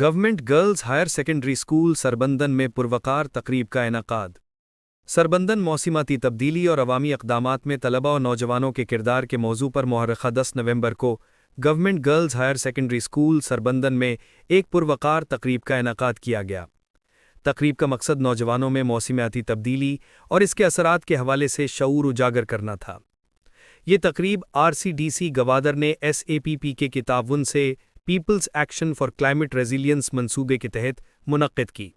Government girls higher secondary school Sarbandan میں پروقار تقریب کا انعقاد۔ سربندن موسمیاتی تبدیلی اور عوامی اقدامات میں طلبہ اور نوجوانوں کے کردار کے موضوع پر مؤرخہ 10 نومبر کو government girls higher secondary school Sarbandan میں ایک پروقار تقریب کا انعقاد کیا گیا۔ تقریب کا مقصد نوجوانوں میں موسمیاتی تبدیلی اور اس کے اثرات کے حوالے سے شعور اجاگر کرنا تھا۔ یہ تقریب RCDC گوادر نے SAPP کے تعاون سے people's action for climate resilience منصوبے کے تحت منعقد کی۔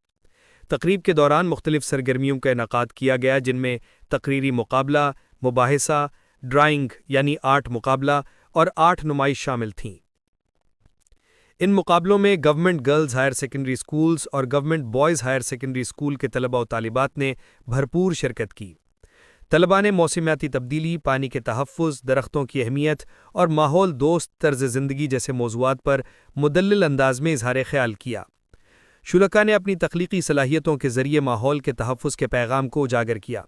تقریب کے دوران مختلف سرگرمیوں کا انعقاد کیا گیا، جن میں تقریری مقابلہ، مباحثہ، ڈرائنگ یعنی آرٹ مقابلہ اور آرٹ نمائش شامل تھیں۔ ان مقابلوں میں government girls higher secondary schools اور government boys higher secondary school کے طلبہ و طالبات نے بھرپور شرکت کی۔ طلباء نے موسمیاتی تبدیلی، پانی کے تحفظ، درختوں کی اہمیت اور ماحول دوست طرز زندگی جیسے موضوعات پر مدلل انداز میں اظہار خیال کیا۔ شرکاء نے اپنی تخلیقی صلاحیتوں کے ذریعے ماحول کے تحفظ کے پیغام کو اجاگر کیا۔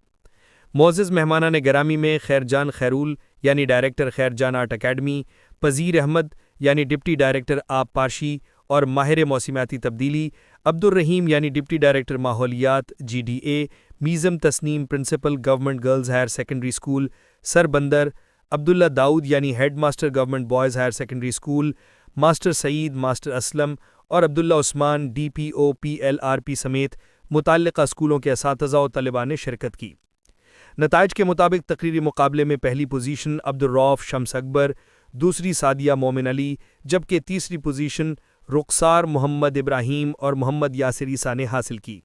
معزز مہمانان گرامی میں خیر جان خیرول یعنی ڈائریکٹر خیر جان آرٹ اکیڈمی، پذیر احمد یعنی ڈپٹی ڈائریکٹر آب پاشی اور ماہر موسمیاتی تبدیلی، عبدالرحیم یعنی ڈپٹی ڈائریکٹر ماحولیات GDA، میزم Tasneem principal government girls higher secondary school Sarbandar, Abdullah Dawood یعنی headmaster government boys higher secondary school, master Saeed, master Aslam اور عبداللہ عثمان DPO PLRP سمیت متعلقہ اسکولوں کے اساتذہ و طلباء نے شرکت کی۔ نتائج کے مطابق تقریری مقابلے میں پہلی پوزیشن عبدالرؤف شمس اکبر، دوسری سعدیہ مومن علی، جبکہ تیسری پوزیشن رخسار محمد ابراہیم اور محمد یاسر عیسیٰ نے حاصل کی۔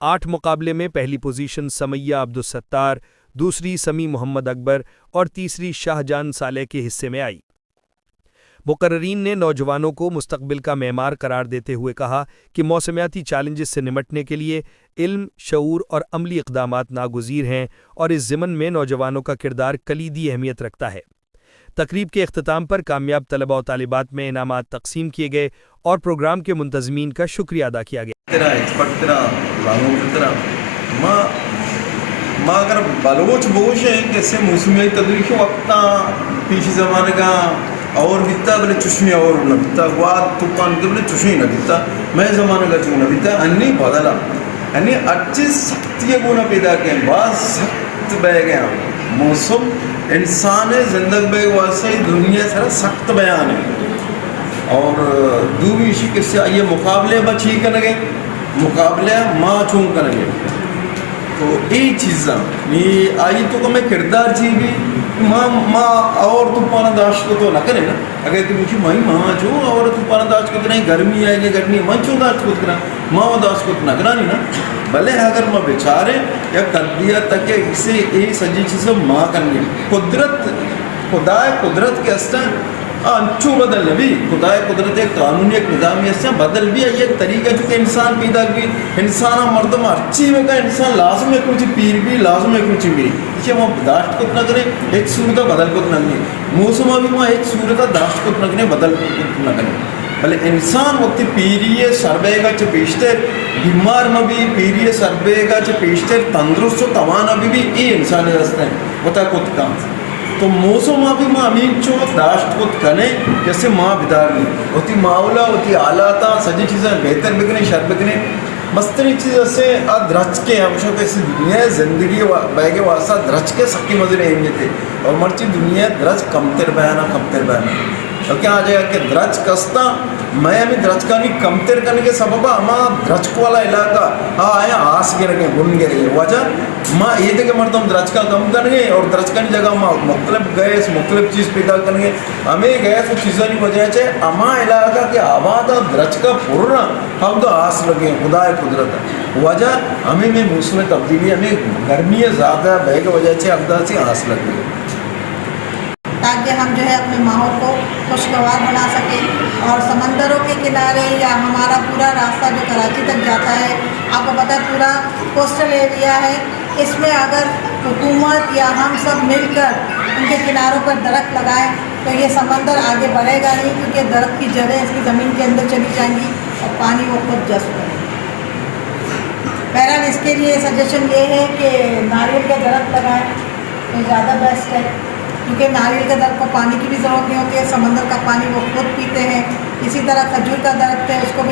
آرٹ مقابلے میں پہلی پوزیشن سمیہ عبدالستار، دوسری سمی محمد اکبر اور تیسری شاہجان صالح کے حصے میں آئی۔ مقررین نے نوجوانوں کو مستقبل کا معمار قرار دیتے ہوئے کہا کہ موسمیاتی چیلنجز سے نمٹنے کے لیے علم، شعور اور عملی اقدامات ناگزیر ہیں اور اس ضمن میں نوجوانوں کا کردار کلیدی اہمیت رکھتا ہے۔ تقریب کے اختتام پر کامیاب طلباء و طالبات میں انعامات تقسیم کیے گئے اور پروگرام کے منتظمین کا شکریہ ادا کیا گیا۔ ما اگر بلوچ بوش ہے کیسے موسمی تبدیلی کے وقت پیش زمانے کا اور بیتا بلے چشمی اور نہ بیتا واد طوفان کے بلے چشمی نہ بیتا میں زمانے کا چون نہ بیتا انی بدلا انی اچھی سختی گونا پیدا کیا بعض سخت بہ گیا موسم انسان زندگ بے واسطے دنیا سر سخت بیان ہے اور دومی اسی کے سے یہ مقابلے بچی کرنگے مقابلے ماں چون کرنگے تو یہ چیزاں یہ آئی تو میں کردار چی بھی ماں اور تو پانا داشت کو تو نہ کرے نا اگر کہ مجھے ماں جو اور تو پانا داشت کو تو نہیں گرمی آئے گی گرمی ماں چون داشت کو کرنا ماں داشت کو تو نہ کرانی نا بھلے اگر ماں بیچارے یا قدیہ تک اسے یہ سجی چیزیں ماں کرنی قدرت قدرت کے اسٹا انچو بدل بھی خدا قدرت ایک قانونی ایک نظامی اس سے بدل بھی ہے یہ ایک طریقہ جو کہ انسان پیدا بھی انسان مردم اچھی میں کا انسان لازم ہے کچھ پیر بھی لازم ہے کچھ بھی اسے وہ داشت کو نہ کرے ایک صورت بدل کو نہ کرے موسم بھی وہ ایک صورت داشت کو نہ کرے بدل کو نہ کرے بھلے انسان وقت پیریے سربے کا چھ پیشتر بیمار میں بھی پیریے سربے کا چھ پیشتر تندرست و توانا بھی یہ انسان رستے ہیں بتا کت کام تو موسم بھی ماں امین چو داشت کت کنے جیسے ماں بدار لی ہوتی ماولا ہوتی آلاتا سجی چیزیں بہتر بکنے شر بکنے مستری چیزیں سے درچ کے ہم شو کہ دنیا زندگی بیگے واسطہ درچ کے سکی مزر اہمیت ہے اور مرچی دنیا درچ کمتر بیانا اور کیا آ جائے گا کہ درچ کستا میں ہمیں درچ کا نہیں کمتر کرنے کے سبب ہمارا درچ کو والا علاقہ آیا آس گر گئے گن گر گئے وجہ ماں یہ دے کہ مردم درچ کا کم کرنے اور درچ کا نہیں جگہ ماں مختلف گیس مختلف چیز پیدا کرنے ہمیں گیس و چیزیں نہیں وجہ چاہے ہمارا علاقہ کے آباد درچ کا پورنا ہم تو آس لگے خدا قدرت وجہ ہمیں میں موسم تبدیلی ہمیں گرمی زیادہ بہ کے وجہ سے ابدا سے آس لگے تاکہ ہم جو ہے اپنے ماحول کو خوشگوار بنا سکیں اور سمندروں کے کنارے یا ہمارا پورا راستہ جو کراچی تک جاتا ہے آپ کو پتہ ہے پورا کوسٹل ایریا ہے اس میں اگر حکومت یا ہم سب مل کر ان کے کناروں پر درخت لگائیں تو یہ سمندر آگے بڑھے گا نہیں کیونکہ درخت کی جڑیں اس کی زمین کے اندر چلی جائیں گی اور پانی وہ خود جذب کرے گا۔ بہرحال اس کے لیے سجیشن یہ ہے کہ ناریل کا درخت لگائیں تو زیادہ بیسٹ ہے کیونکہ ناریل کے درخت کو پانی کی بھی ضرورت نہیں ہوتی ہے سمندر کا پانی وہ خود پیتے ہیں اسی طرح کھجور کا درخت ہے اس کو بھی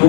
2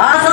800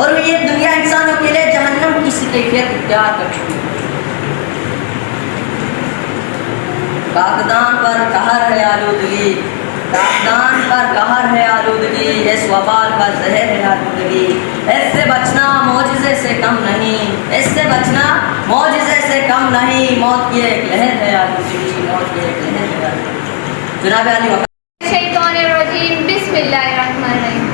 اور یہ دنیا انسانوں کے لیے جہنم کی سی کیفیت اختیار کر چکی ہے۔ کاغدان پر قہر ہے آلودگی، کاغدان پر قہر ہے آلودگی، اس وبال کا زہر ہے آلودگی، اس سے بچنا معجزے سے کم نہیں، اس سے بچنا معجزے سے کم نہیں، موت کی ایک لہر ہے آلودگی، موت کی ایک لہر ہے آلودگی۔ جناب علی وقت شیطان الرجیم، بسم اللہ الرحمن الرحیم۔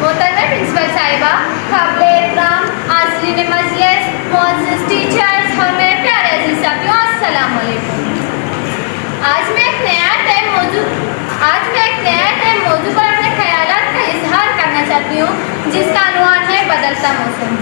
محترمہ پرنسپل صاحبہ، قابل احترام حاضرین مجلس، معزز ٹیچرز اور میرے پیارے عزیز ساتھیوں، السلام علیکم۔ آج میں ایک نیا موضوع پر اپنے خیالات کا اظہار کرنا چاہتی ہوں، جس کا عنوان ہے بدلتا موسم۔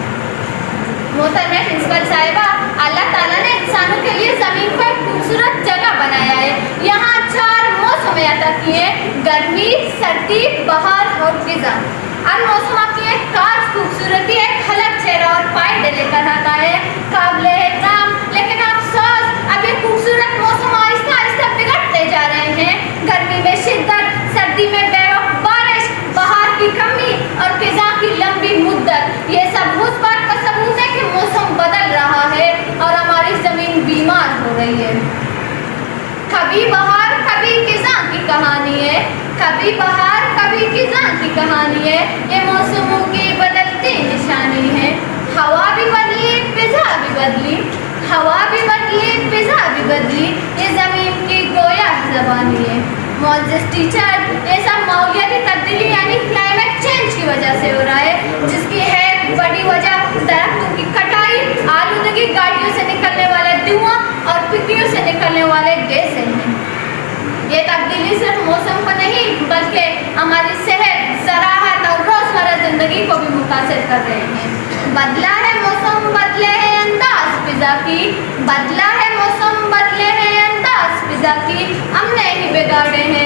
محترمہ پرنسپل صاحبہ، اللہ تعالیٰ نے انسانوں کے لیے زمین کو ایک خوبصورت جگہ بنایا ہے۔ یہاں 4 موسم عطا کیے، گرمی، سردی، بہار اور خزاں۔ ہر موسم اپنی ایک خاص خوبصورتی، ایک الگ چہرہ اور فائدے لے کر آتا ہے، قابل احترام، لیکن افسوس اب یہ خوبصورت موسم آہستہ آہستہ بگڑتے جا رہے ہیں۔ گرمی میں شدت، سردی میں بے وقت بارش، بہار کی کمی اور خزاں کی لمبی مدت، یہ سب اس بات کا ثبوت ہے کہ موسم بدل رہا ہے اور ہماری زمین بیمار ہو رہی ہے۔ کبھی بہار کبھی خزاں کی کہانی ہے، کبھی بہار کبھی خزاں کی کہانی ہے، یہ موسموں کی بدلتی نشانی ہے۔ ہوا بھی بدلی، فضا بھی بدلی، ہوا بھی بدلی، فضا بھی بدلی، یہ زمین کی گویا زبانی ہے۔ معزز ٹیچر، یہ سب ماحولیاتی تبدیلی یعنی کلائمیٹ چینج کی وجہ سے ہو رہا ہے، جس کی ہے بڑی وجہ درختوں کی کٹائی، آلودگی، گاڑیوں سے نکلنے والا دھواں اور پکیوں سے نکلنے والے گیسیں ہیں۔ یہ تبدیلی صرف موسم کو نہیں بلکہ ہماری صحت، زراعت اور روزمرہ زندگی کو بھی متاثر کر رہے ہیں۔ بدلا ہے موسم، بدلے ہیں انداز فضا کی، بدلا ہے موسم، بدلے ہیں انداز فضا کی، ہم نے ہی بگاڑے ہیں